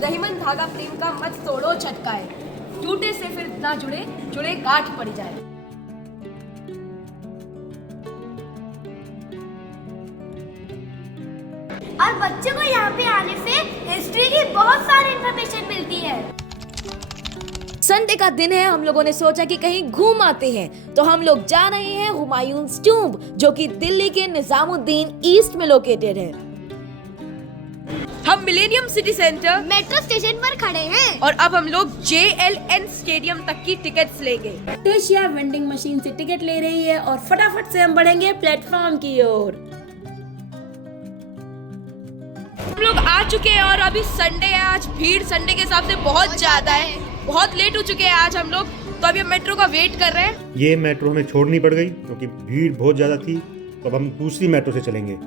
रहीमन धागा प्रेम का मत तोड़ो चटकाए, टूटे से फिर ना जुड़े, जुड़े गांठ पड़ जाए। और बच्चों को यहाँ पे आने से हिस्ट्री की बहुत सारी इन्फॉर्मेशन मिलती है। संडे का दिन है, हम लोगों ने सोचा कि कहीं घूम आते हैं, तो हम लोग जा रहे हैं हुमायूंस टूम्ब, जो कि दिल्ली के निजामुद्दीन ईस्ट में लोकेटेड है। हम millennium city centre metro station पर खड़े हैं और अब हम लोग JLN स्टेडियम तक की टिकट्स ले गए। टेशिया वेंडिंग मशीन से टिकट ले रही है और फटाफट से हम बढ़ेंगे प्लेटफॉर्म की ओर। हम लोग आ चुके हैं और अभी संडे है, आज भीड़ संडे के हिसाब से बहुत ज्यादा है, बहुत लेट हो चुके हैं आज हम लोग, तो अभी हम मेट्रो का वेट कर रहे हैं। ये मेट्रो हमें छोड़नी पड़ गई क्योंकि भीड़ बहुत ज़्यादा थी, तो अब हम दूसरी मेट्रो से चलेंगे।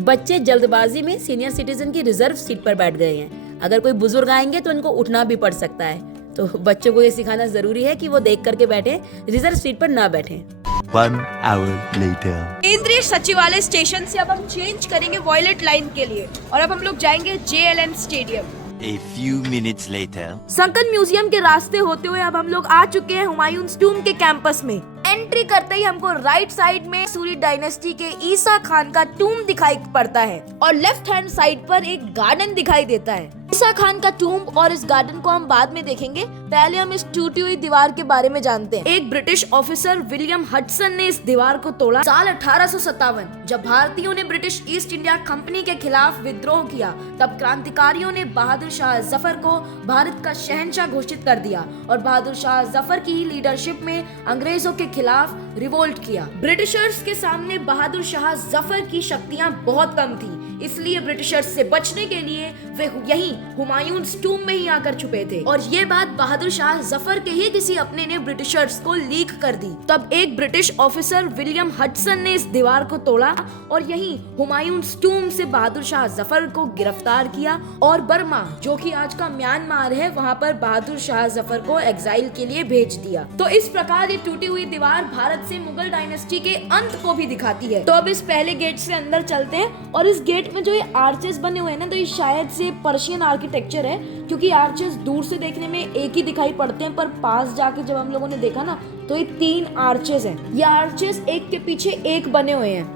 बच्चे जल्दबाजी में सीनियर सिटीजन की रिजर्व सीट पर बैठ गए हैं। अगर कोई बुजुर्ग आएंगे तो उनको उठना भी पड़ सकता है, तो बच्चों को ये सिखाना जरूरी है कि वो देख करके बैठे, रिजर्व सीट पर ना बैठे। 1 hour later. केंद्रीय सचिवालय स्टेशन से अब हम चेंज करेंगे वॉयलेट लाइन के लिए और अब हम लोग जाएंगे JLN stadium. A few minutes later. Sunken museum के रास्ते होते हुए अब हम लोग आ चुके हैं हुमायूंस टूम्ब के कैंपस में। एंट्री करते ही हमको राइट साइड में सूरी डायनेस्टी के ईसा खान का टूम्ब दिखाई पड़ता है और लेफ्ट हैंड साइड पर एक गार्डन दिखाई देता है। ईसा खान का टूम्ब और इस गार्डन को हम बाद में देखेंगे, पहले हम इस टूटी हुई दीवार के बारे में जानते हैं। एक ब्रिटिश ऑफिसर विलियम हडसन ने इस दीवार को तोड़ा साल 1857, जब भारतीयों ने ब्रिटिश ईस्ट इंडिया कंपनी के खिलाफ विद्रोह किया। तब क्रांतिकारियों ने बहादुर शाह जफर को भारत का शहंशाह घोषित कर दिया और बहादुर शाह जफर की लीडरशिप में अंग्रेजों के खिलाफ रिवोल्ट किया। ब्रिटिशर्स के सामने बहादुर शाह जफर की शक्तियां बहुत कम थी, इसलिए ब्रिटिशर्स से बचने के लिए वे यहीं हुमायूंस टूम्ब में ही आकर छुपे थे और ये बात बहादुर शाह जफर के ही किसी अपने ने ब्रिटिशर्स को लीक कर दी। तब एक ब्रिटिश ऑफिसर विलियम हडसन ने इस दीवार को तोड़ा और यहीं हुमायूंस टूम्ब से बहादुर शाह जफर को गिरफ्तार किया और बर्मा, जो कि आज का म्यांमार है, वहाँ पर बहादुर शाह जफर को एग्जाइल के लिए भेज दिया। तो इस प्रकार ये टूटी हुई दीवार भारत से मुगल डायनेस्टी के अंत को भी दिखाती है। तो अब इस पहले गेट से अंदर चलते हैं और इस गेट में जो ये आर्चेस बने हुए हैं ना, तो ये शायद से पर्शियन आर्किटेक्चर है, क्योंकि आर्चेस दूर से देखने में एक ही दिखाई पड़ते हैं, पर पास जाके जब हम लोगों ने देखा ना, तो ये 3 आर्चेस हैं। ये आर्चेस एक के पीछे एक बने हुए हैं।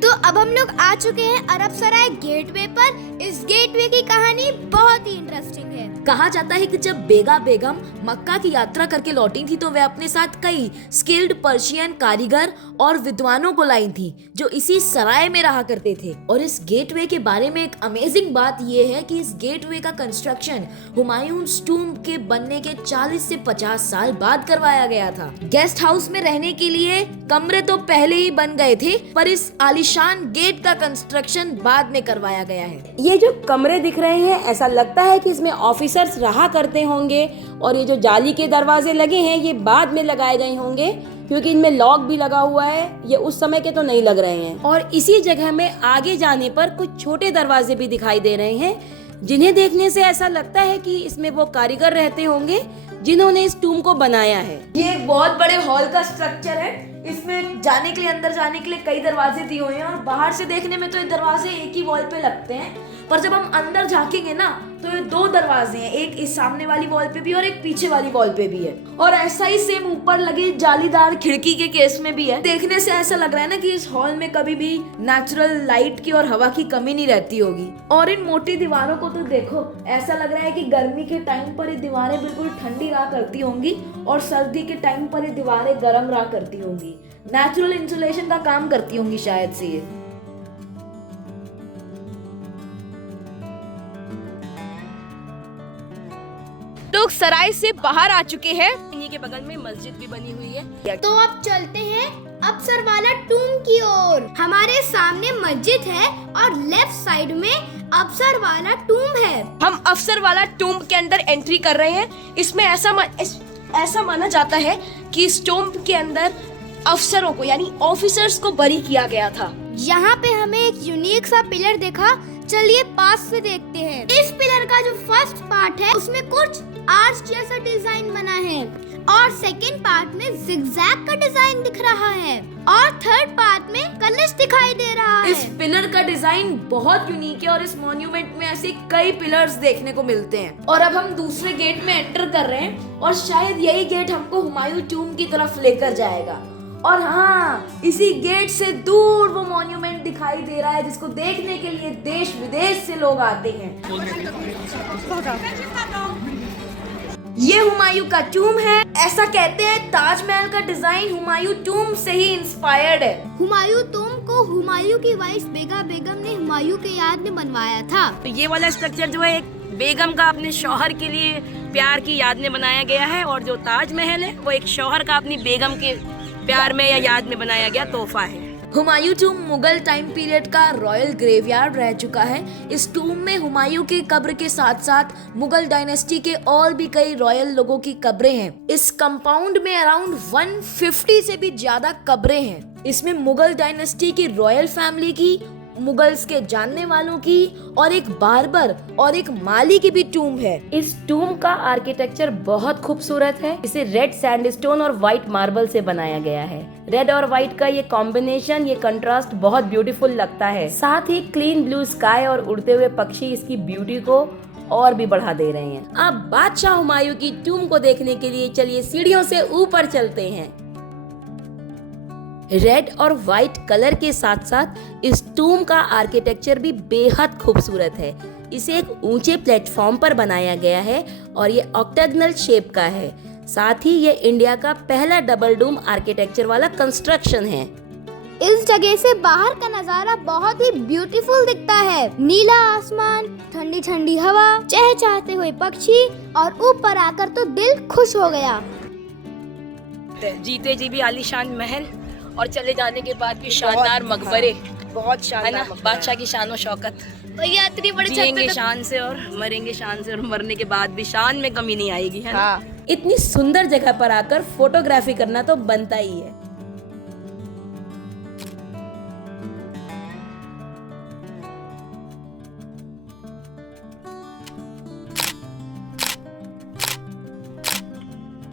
तो अब हम लोग आ चुके हैं अरब सराय गेटवे पर। इस गेटवे की कहानी बहुत ही इंटरेस्टिंग है। कहा जाता है कि जब बेगा बेगम मक्का की यात्रा करके लौटी थी तो वे अपने साथ कई स्किल्ड पर्शियन कारीगर और विद्वानों को लाई थी, जो इसी सराय में रहा करते थे। और इस गेटवे के बारे में एक अमेजिंग बात यह है कि इस गेटवे का कंस्ट्रक्शन हुमायूंस टूम्ब के बनने के 40 से 50 साल बाद करवाया गया था। गेस्ट हाउस में रहने के लिए कमरे तो पहले ही बन गए थे, पर इस आलीशान गेट का कंस्ट्रक्शन बाद में करवाया गया है। ये जो कमरे दिख रहे हैं, ऐसा लगता है कि इसमें ऑफिसर्स रहा करते होंगे और ये जो जाली के दरवाजे लगे हैं ये बाद में लगाए गए होंगे, क्योंकि इनमें लॉक भी लगा हुआ है। ये उस समय के तो नहीं लग रहे हैं। और इसी जगह में आगे जाने पर कुछ छोटे दरवाजे भी दिखाई दे रहे हैं, जिन्हें देखने से ऐसा लगता है कि इसमें वो कारीगर रहते होंगे जिन्होंने इस टूम्ब को बनाया है। ये एक बहुत बड़े हॉल का स्ट्रक्चर है। इसमें जाने के लिए, अंदर जाने के लिए कई दरवाजे दिए हुए हैं और बाहर से देखने में तो ये दरवाजे एक ही वॉल पे लगते हैं, पर जब हम अंदर झांकेंगे ना तो ये 2 दरवाजे हैं, एक इस सामने वाली वॉल पे भी और एक पीछे वाली वॉल पे भी है। और ऐसा ही सेम ऊपर लगे जालीदार खिड़की के केस में भी है। देखने से ऐसा लग रहा है ना कि इस हॉल में कभी भी नेचुरल लाइट की और हवा की कमी नहीं रहती होगी। और इन मोटी दीवारों को तो देखो, ऐसा लग रहा है कि गर्मी के टाइम पर ये दीवारें बिल्कुल ठंडी रहा करती होंगी और सर्दी के टाइम पर ये दीवारें गर्म रहा करती होंगी। नेचुरल इंसुलेशन का काम करती होंगी शायद से ये। लोग सराय से बाहर आ चुके हैं। इन्हीं के बगल में मस्जिद भी बनी हुई है। तो अब चलते हैं अफसर वाला टूम्ब की ओर। हमारे सामने मस्जिद है और लेफ्ट साइड में अफसर वाला टूम्ब है। हम अफसर वाला टूम्ब के अंदर एंट्री कर रहे हैं। इसमें ऐसा माना जाता है कि इस टूम्ब के अंदर अफसरों को यानी ऑफिसर्स को बरी किया गया था। यहाँ पे हमें एक यूनिक सा पिलर देखा, चलिए पास से देखते हैं। इस पिलर का जो फर्स्ट पार्ट है उसमें कुछ आर्च जैसा डिजाइन बना है। और सेकंड पार्ट में जिगजैग का डिजाइन दिख रहा है और थर्ड पार्ट में कलश दिखाई दे रहा है। इस पिलर का डिजाइन बहुत यूनिक है और इस मॉन्यूमेंट में ऐसे कई पिलर्स देखने को मिलते हैं। और अब हम दूसरे गेट में एंटर कर रहे हैं और शायद यही गेट हमको हुमायूं टूम की तरफ लेकर जाएगा। और हाँ, इसी गेट से दूर वो मॉन्यूमेंट दिखाई दे रहा है जिसको देखने के लिए देश विदेश से लोग आते हैं। ये हुमायूं का टूम है। ऐसा कहते हैं ताजमहल का डिजाइन हुमायूं टूम से ही इंस्पायर्ड है। हुमायूं टूम को हुमायूं की वाइफ बेगा बेगम ने हुमायूं के याद में बनवाया था। तो ये वाला स्ट्रक्चर जो है एक बेगम का अपने शौहर के लिए प्यार की याद में बनाया गया है और जो ताजमहल है वो एक शौहर का अपनी बेगम के प्यार में या याद में बनाया गया तोहफा है। हुमायूं टूम मुगल टाइम पीरियड का रॉयल ग्रेवयार्ड रह चुका है। इस टूम में हुमायूं की कब्र के साथ साथ मुगल डायनेस्टी के और भी कई रॉयल लोगों की कब्रें हैं। इस कंपाउंड में अराउंड 150 से भी ज्यादा कब्रें हैं। इसमें मुगल डायनेस्टी की रॉयल फैमिली की, मुगल्स के जानने वालों की और एक बार्बर और एक माली की भी टूम है। इस टूम का आर्किटेक्चर बहुत खूबसूरत है। इसे रेड सैंडस्टोन और व्हाइट मार्बल से बनाया गया है। रेड और व्हाइट का ये कॉम्बिनेशन, ये कंट्रास्ट बहुत ब्यूटीफुल लगता है। साथ ही क्लीन ब्लू स्काई और उड़ते हुए पक्षी इसकी ब्यूटी को और भी बढ़ा दे रहे हैं। अब बादशाह हुमायूं की टूम को देखने के लिए चलिए सीढ़ियों से ऊपर चलते हैं। रेड और व्हाइट कलर के साथ साथ इस टूम का आर्किटेक्चर भी बेहद खूबसूरत है। इसे एक ऊंचे प्लेटफॉर्म पर बनाया गया है और ये ऑक्टागोनल शेप का है। साथ ही ये इंडिया का पहला डबल डूम आर्किटेक्चर वाला कंस्ट्रक्शन है। इस जगह से बाहर का नजारा बहुत ही ब्यूटीफुल दिखता है। नीला आसमान, ठंडी ठंडी हवा, चहचहाते हुए पक्षी और ऊपर आकर तो दिल खुश हो गया। जीते जी भी आलीशान महल और चले जाने के बाद भी शानदार मकबरे, बहुत शानदार है ना, बादशाह की शान और शौकत। भैया इतनी बड़ी जिएंगे शान से और मरेंगे शान से और मरने के बाद भी शान में कमी नहीं आएगी, है ना? इतनी सुंदर जगह पर आकर फोटोग्राफी करना तो बनता ही है।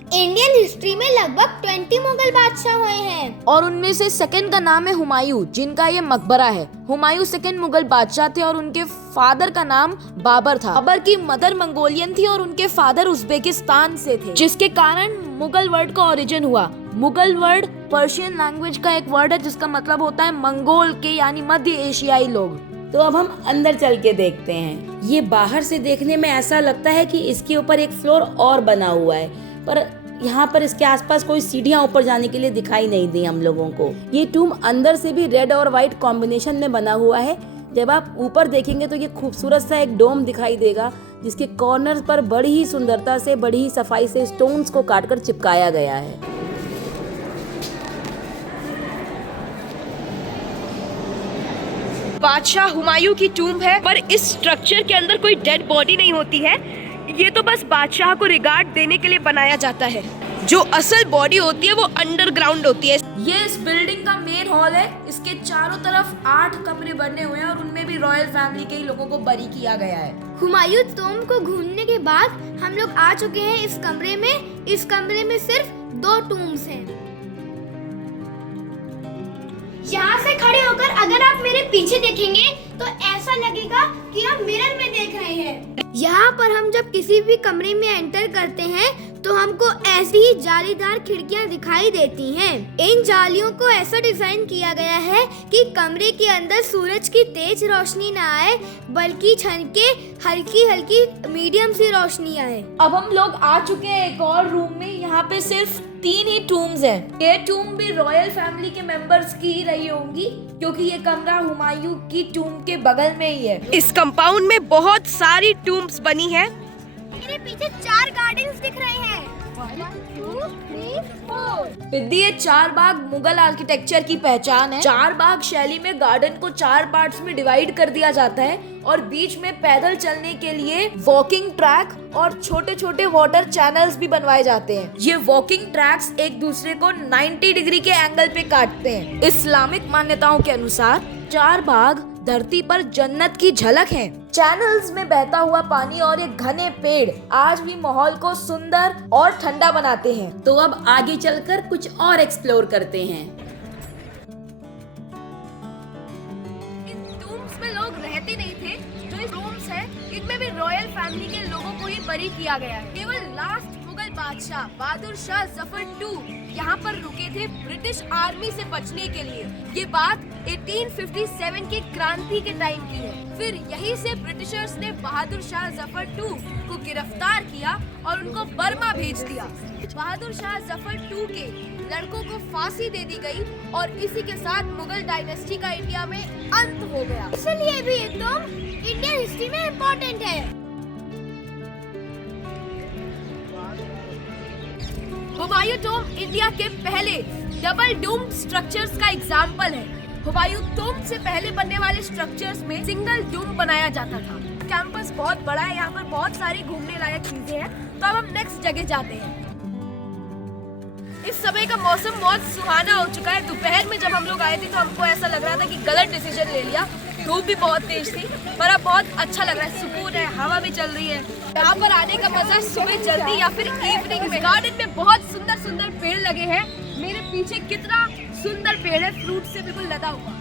इंडियन हिस्ट्री में लगभग 20 मुगल बादशाह हुए हैं और उनमें से सेकंड का नाम है हुमायूं, जिनका ये मकबरा है। हुमायूं सेकंड मुगल बादशाह थे और उनके फादर का नाम बाबर था। बाबर की मदर मंगोलियन थी और उनके फादर उज्बेकिस्तान से थे, जिसके कारण मुगल वर्ड का ओरिजिन हुआ। मुगल वर्ड पर्शियन लैंग्वेज का एक वर्ड है जिसका मतलब होता है मंगोल के यानी मध्य एशियाई लोग। तो अब हम अंदर चल के देखते हैं। ये बाहर से देखने में ऐसा लगता है कि इसके ऊपर एक फ्लोर और बना हुआ है, पर यहाँ पर इसके आसपास कोई सीढ़ियाँ ऊपर जाने के लिए दिखाई नहीं दी हम लोगों को। ये टूम अंदर से भी रेड और व्हाइट कॉम्बिनेशन में बना हुआ है। जब आप ऊपर देखेंगे तो ये खूबसूरत सा एक डोम दिखाई देगा जिसके कॉर्नर पर बड़ी ही सुंदरता से, बड़ी ही सफाई से स्टोन्स को काटकर चिपकाया गया है। बादशाह हुमायूं की टूम है, पर इस स्ट्रक्चर के अंदर कोई डेड बॉडी नहीं होती है। ये तो बस बादशाह को रिगार्ड देने के लिए बनाया जाता है। जो असल बॉडी होती है वो अंडरग्राउंड होती है। ये इस बिल्डिंग का मेन हॉल है। इसके चारों तरफ 8 कमरे बने हुए हैं और उनमें भी रॉयल फैमिली के ही लोगों को बरी किया गया है। हुमायूं टूम को घूमने के बाद हम लोग आ चुके हैं इस कमरे में। इस कमरे में सिर्फ 2 टूम्स हैं। यहाँ से खड़े होकर अगर आप मेरे पीछे देखेंगे तो ऐसा लगेगा कि हम मिरर में देख रहे हैं। यहाँ पर हम जब किसी भी कमरे में एंटर करते हैं तो हमको ऐसी ही जालीदार खिड़कियाँ दिखाई देती हैं। इन जालियों को ऐसा डिजाइन किया गया है कि कमरे के अंदर सूरज की तेज रोशनी न आए, बल्कि छन के हल्की हल्की मीडियम सी रोशनी आए। अब हम लोग आ चुके हैं एक और रूम में। यहाँ पे सिर्फ 3 ही टूम्स हैं। ये टूम भी रॉयल फैमिली के मेंबर्स की ही रही होंगी क्योंकि ये कमरा हुमायूं की टूम के बगल में ही है। इस कंपाउंड में बहुत सारी टूम्स बनी है। मेरे पीछे 4 गार्डन्स दिख रहे हैं। 1 2 3 4। विद्या, ये 4 बाग मुगल आर्किटेक्चर की पहचान है। 4 बाग शैली में गार्डन को 4 पार्ट्स में डिवाइड कर दिया जाता है और बीच में पैदल चलने के लिए वॉकिंग ट्रैक और छोटे छोटे वाटर चैनल्स भी बनवाए जाते हैं। ये वॉकिंग ट्रैक्स एक दूसरे को 90 डिग्री के एंगल पे काटते हैं। इस्लामिक मान्यताओं के अनुसार 4 बाग धरती पर जन्नत की झलक हैं। चैनल्स में बहता हुआ पानी और ये घने पेड़ आज भी माहौल को सुंदर और ठंडा बनाते हैं। तो अब आगे चलकर कुछ और एक्सप्लोर करते हैं। इन टूम्स में लोग रहते नहीं थे। जो इस टूम्स है इनमें भी रॉयल फैमिली के लोगों को ही बरी किया गया है। केवल लास्ट मुगल बादशाह बहादुर शाह जफर II यहाँ पर रुके थे ब्रिटिश आर्मी से बचने के लिए। ये बात 1857 की क्रांति के टाइम की है। फिर यहीं से ब्रिटिशर्स ने बहादुर शाह जफर II को गिरफ्तार किया और उनको बर्मा भेज दिया। बहादुर शाह जफर II के लड़कों को फांसी दे दी गई और इसी के साथ मुगल डायनेस्टी का इंडिया में अंत हो गया। इसलिए भी ये टॉम इंडियन हिस्ट्री में इम्पोर्टेंट है। हुमायूं टॉम इंडिया के पहले डबल डोम स्ट्रक्चर्स का एग्जाम्पल है। हुमायूं टॉम से पहले बनने वाले स्ट्रक्चर्स में सिंगल डोम बनाया जाता था। कैंपस बहुत बड़ा है, यहाँ पर बहुत सारी घूमने लायक चीजें हैं। तो अब हम नेक्स्ट जगह जाते हैं। इस समय का मौसम बहुत सुहाना हो चुका है। दोपहर में जब हम लोग आए थे तो हमको ऐसा लग रहा था कि गलत डिसीजन ले लिया। धूप भी बहुत तेज थी, पर अब बहुत अच्छा लग रहा है, सुकून है, हवा भी चल रही है। यहाँ पर आने का मजा सुबह जल्दी या फिर इवनिंग में। गार्डन में बहुत सुंदर सुंदर पेड़ लगे हैं। मेरे पीछे कितना सुंदर पेड़ है, फ्रूट से बिल्कुल लदा हुआ।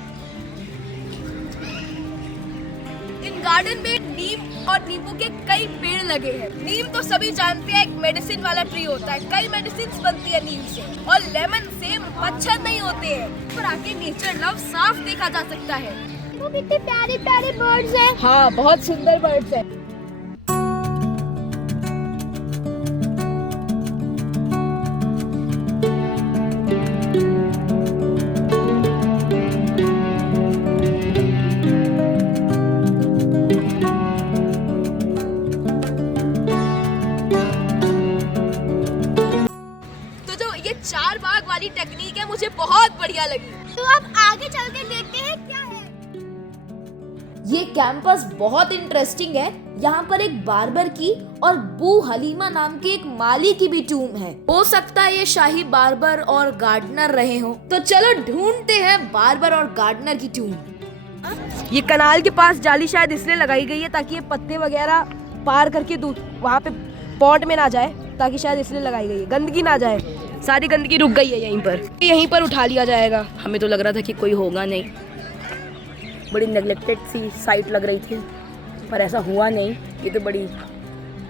इन गार्डन में नीम और नींबू के कई पेड़ लगे हैं। नीम तो सभी जानते हैं, एक मेडिसिन वाला ट्री होता है। कई मेडिसिन बनती है नीम से, और लेमन से मच्छर नहीं होते हैं। पर आके नेचर लव साफ देखा जा सकता है। वो कितने प्यारे प्यारे बर्ड्स हैं। हाँ, बहुत सुंदर बर्ड्स हैं। तो जो ये 4 बाग वाली टेक्निक है मुझे बहुत बढ़िया लगी। तो अब आगे चल के देखते हैं क्या है। ये कैंपस बहुत इंटरेस्टिंग है। यहाँ पर एक बार्बर की और बू हलीमा नाम के एक माली की भी टूम है। हो सकता है ये शाही बार्बर और गार्डनर रहे हो। तो चलो ढूंढते हैं बार्बर और गार्डनर की टूम। ये कनाल के पास जाली शायद इसलिए लगाई गई है ताकि ये पत्ते वगैरह पार करके वहाँ पे पॉट में ना जाए, ताकि शायद इसलिए लगाई गई है, गंदगी ना जाए। सारी गंदगी रुक गई है यहीं पर उठा लिया जाएगा। हमें तो लग रहा था कि कोई होगा नहीं, बड़ी नेग्लेक्टेड सी साइट लग रही थी, पर ऐसा हुआ नहीं। ये तो बड़ी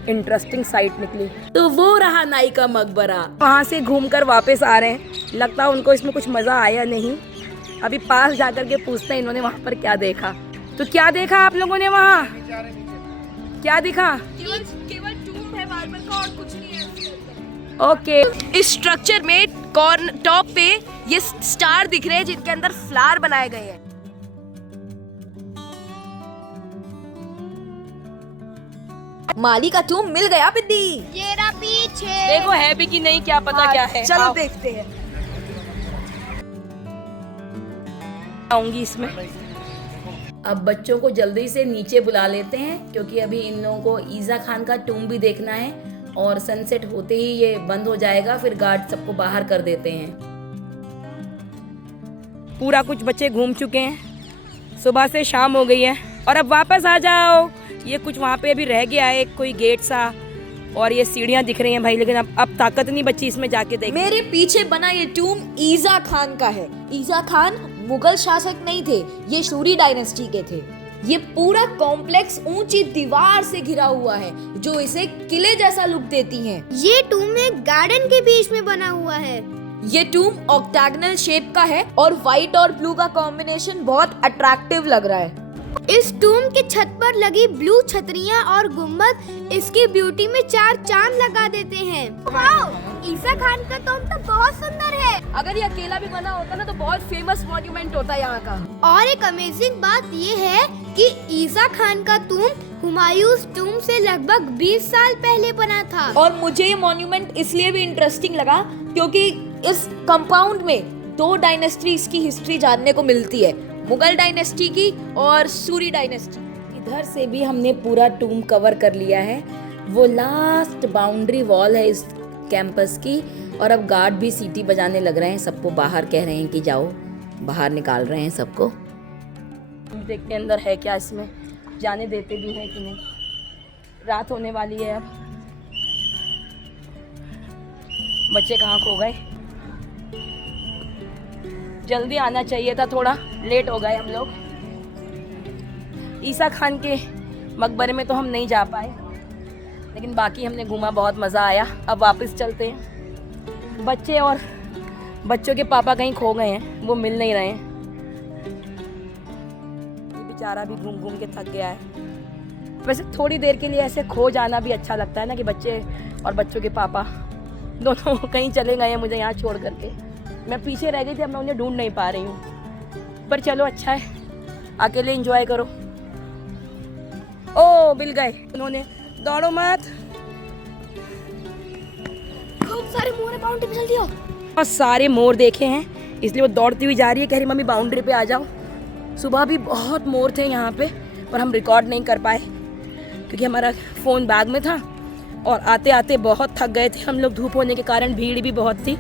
इंटरेस्टिंग साइट निकली। तो वो रहा नाई का मकबरा। वहाँ से घूमकर वापस आ रहे हैं। लगता है उनको इसमें कुछ मज़ा आया नहीं। अभी पास जाकर के पूछते हैं इन्होंने वहाँ पर क्या देखा। तो क्या देखा आप लोगों ने वहाँ? क्या दिखा? केवल टूम है बार्बर का और कुछ नहीं है। ओके, इस स्ट्रक्चर में कॉर्नर टॉप पे ये स्टार दिख रहे हैं जिनके अंदर फ्लावर बनाए गए हैं। माली का टूम मिल गया बिद्दी। ये रहा पीछे। देखो है भी कि नहीं, क्या पता क्या है। चलो देखते हैं। आऊंगी इसमें। अब बच्चों को जल्दी से नीचे बुला लेते हैं, क्योंकि अभी इन लोगों को ईसा खान का टूम भी देखना है और सनसेट होते ही ये बंद हो जाएगा। फिर गार्ड सबको बाहर कर देते हैं। पूरा कुछ बच्चे घूम चुके हैं, सुबह से शाम हो गई है और अब वापस आ जाओ। ये कुछ वहाँ पे अभी रह गया है, कोई गेट सा, और ये सीढ़ियाँ दिख रही हैं भाई, लेकिन अब ताकत नहीं बची इसमें जाके देख। मेरे पीछे बना ये टूम ईसा खान का है। ईसा खान मुगल शासक नहीं थे, ये सूरी डायनेस्टी के थे। ये पूरा कॉम्प्लेक्स ऊंची दीवार से घिरा हुआ है जो इसे किले जैसा लुक देती है। ये टूम एक गार्डन के बीच में बना हुआ है। ये टूम ऑक्टागनल शेप का है और व्हाइट और ब्लू का कॉम्बिनेशन बहुत अट्रैक्टिव लग रहा है। इस टूम की छत पर लगी ब्लू छतरियां और गुम्बद इसकी ब्यूटी में 4 चांद लगा देते हैं। वाओ, ईसा खान का टूम तो बहुत सुंदर है। अगर ये अकेला भी बना होता ना तो बहुत फेमस मॉन्यूमेंट होता है यहाँ का। और एक अमेजिंग बात ये है कि ईसा खान का टूम हुमायूं टूम से लगभग 20 साल पहले बना था। और मुझे ये मॉन्यूमेंट इसलिए भी इंटरेस्टिंग लगा क्योंकि इस कंपाउंड में 2 डायनेस्टीज की हिस्ट्री जानने को मिलती है, मुगल डायनेस्टी की और सूरी डायनेस्टी। इधर से भी हमने पूरा टूम कवर कर लिया है। वो लास्ट बाउंड्री वॉल है इस कैंपस की। और अब गार्ड भी सीटी बजाने लग रहे हैं, सबको बाहर कह रहे हैं कि जाओ, बाहर निकाल रहे हैं सबको। देखते हैं अंदर है क्या इसमें। जाने देते भी हैं कि नहीं। रात होने वाली है अब। बच्चे कहाँ खो गए? जल्दी आना चाहिए था, थोड़ा लेट हो गए हम लोग। ईसा खान के मकबरे में तो हम नहीं जा पाए, लेकिन बाकी हमने घूमा, बहुत मज़ा आया। अब वापस चलते हैं। बच्चे और बच्चों के पापा कहीं खो गए हैं, वो मिल नहीं रहे हैं। ये बेचारा भी घूम घूम के थक गया है। वैसे थोड़ी देर के लिए ऐसे खो जाना भी अच्छा लगता है ना, कि बच्चे और बच्चों के पापा दोनों कहीं चले गए हैं मुझे यहाँ छोड़ करके। मैं पीछे रह गई थी, अब मैं उन्हें ढूंढ नहीं पा रही हूँ। पर चलो अच्छा है, अकेले एंजॉय करो। ओ मिल गए उन्होंने, दौड़ो मत। खूब सारे मोर है, बाउंड्री पे जल्दी आओ। बहुत सारे मोर देखे हैं, इसलिए वो दौड़ती हुई जा रही है, कह रही मम्मी बाउंड्री पे आ जाओ। सुबह भी बहुत मोर थे यहाँ पे, पर हम रिकॉर्ड नहीं कर पाए क्योंकि हमारा फ़ोन बैग में था और आते आते बहुत थक गए थे हम लोग। धूप होने के कारण भीड़ भी बहुत थी।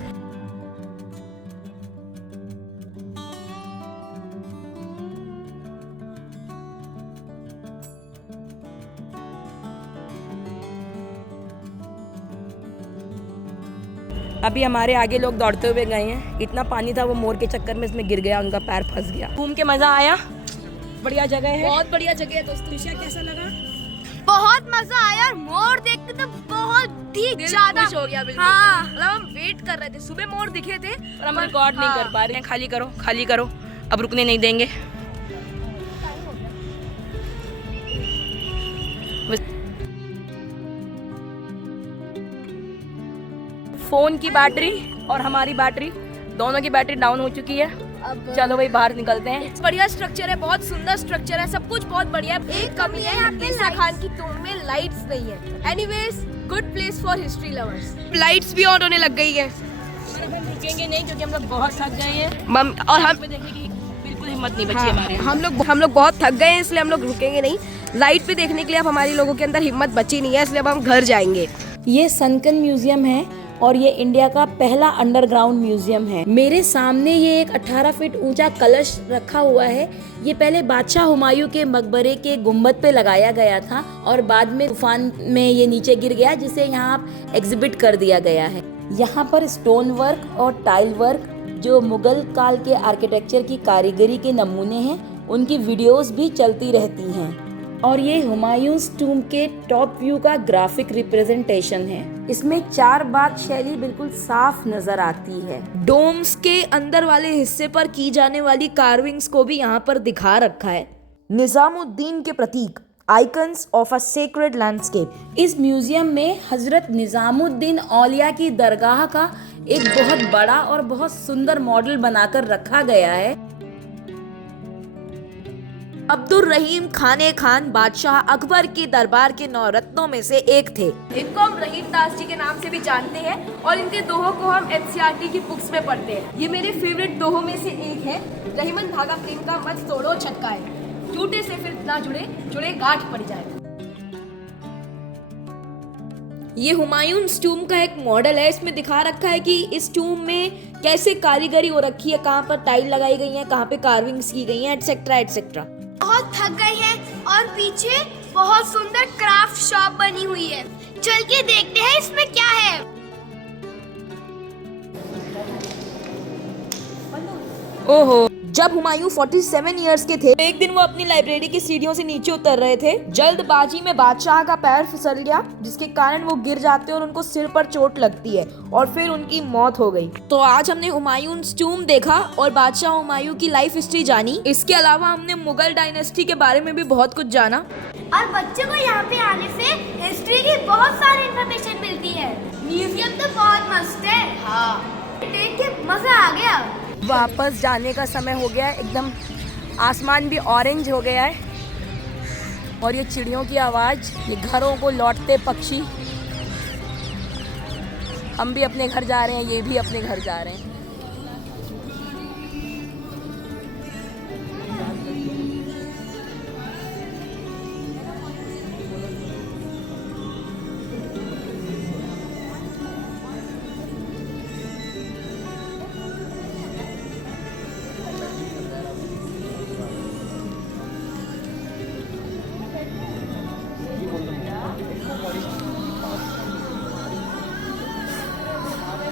अभी हमारे आगे लोग दौड़ते हुए गए हैं। इतना पानी था, वो मोर के चक्कर में इसमें गिर गया, उनका पैर फंस गया। घूम के मजा आया, बढ़िया जगह है, बहुत बढ़िया जगह है दोस्तों। ईशा कैसा लगा? बहुत मजा आया और मोर देख के तो बहुत ही ज्यादा खुश हो गया बिल्कुल। हाँ। मतलब हम वेट कर रहे थे, सुबह मोर दिखे थे पर हम रिकॉर्ड नहीं कर पा रहे हैं। खाली करो, खाली करो, अब रुकने नहीं देंगे। फोन की बैटरी और हमारी बैटरी, दोनों की बैटरी डाउन हो चुकी है। अब चलो भाई बाहर निकलते हैं। बढ़िया स्ट्रक्चर है, बहुत सुंदर स्ट्रक्चर है, सब कुछ बहुत बढ़िया है। एक कमी है यहाँ पे, ईसा खान की टूम में लाइट्स नहीं है। Anyways, good place for history lovers. Lights भी ऑन होने लग गई है। पर अब हम रुकेंगे नहीं क्योंकि हम लोग बहुत थक गए हैं। और हम पे देखने की बिल्कुल हिम्मत नहीं बची हमारे। हम लोग बहुत थक गए हैं, इसलिए हम लोग रुकेंगे नहीं। लाइट पे देखने के लिए अब हमारी लोगों के अंदर हिम्मत बची नहीं है, इसलिए अब हम घर जाएंगे। ये सनकन म्यूजियम है और ये इंडिया का पहला अंडरग्राउंड म्यूजियम है। मेरे सामने ये एक 18 फीट ऊंचा कलश रखा हुआ है। ये पहले बादशाह हुमायूं के मकबरे के गुम्बद पे लगाया गया था और बाद में तूफान में ये नीचे गिर गया, जिसे यहाँ एग्जिबिट कर दिया गया है। यहाँ पर स्टोन वर्क और टाइल वर्क, जो मुगल काल के आर्किटेक्चर की कारीगरी के नमूने हैं, उनकी वीडियोस भी चलती रहती हैं। और ये हुमायूंस टूम के टॉप व्यू का ग्राफिक रिप्रेजेंटेशन है। इसमें 4 बाग शैली बिल्कुल साफ नजर आती है। डोम्स के अंदर वाले हिस्से पर की जाने वाली कार्विंग्स को भी यहाँ पर दिखा रखा है। निजामुद्दीन के प्रतीक, icons of a sacred landscape. इस म्यूजियम में हजरत निजामुद्दीन औलिया की दरगाह का एक बहुत बड़ा और बहुत सुंदर मॉडल बनाकर रखा गया है। अब्दुल रहीम खाने खान बादशाह अकबर के दरबार के 9 रत्नों में से एक थे। इनको हम रहीम दास जी के नाम से भी जानते हैं और इनके दोहों को हम NCERT की बुक्स में पढ़ते हैं। ये मेरे फेवरेट दोहों में से एक है। रहीमन धागा प्रेम का मत तोड़ो छटकाए, टूटे से फिर ना जुड़े, जुड़े गांठ पड़ जाए। ये हुमायूंस टूम का एक मॉडल है। इसमें दिखा रखा है कि इस टूम में कैसे कारीगरी हो रखी है, कहाँ पर टाइल लगाई गई है, कहाँ पे कार्विंग्स की गई हैं, एटसेट्रा एटसेट्रा। बहुत थक गए हैं और पीछे बहुत सुंदर क्राफ्ट शॉप बनी हुई है। चल के देखते हैं इसमें क्या है। ओहो, जब हुमायूं 47 इयर्स के थे, एक दिन वो अपनी लाइब्रेरी की सीढ़ियों से नीचे उतर रहे थे। जल्दबाजी में बादशाह का पैर फिसल गया, जिसके कारण वो गिर जाते और उनको सिर पर चोट लगती है और फिर उनकी मौत हो गई। तो आज हमने हुमायूंस टूम देखा और बादशाह हुमायूं की लाइफ हिस्ट्री जानी। इसके अलावा हमने मुगल डायनेस्टी के बारे में भी बहुत कुछ जाना। और बच्चों को यहाँ पे आने से हिस्ट्री की बहुत सारी इन्फॉर्मेशन मिलती है। म्यूजियम तो बहुत मस्त है। हाँ, देख के मजा आ गया। वापस जाने का समय हो गया है, एकदम आसमान भी ऑरेंज हो गया है और ये चिड़ियों की आवाज़, ये घरों को लौटते पक्षी। हम भी अपने घर जा रहे हैं, ये भी अपने घर जा रहे हैं।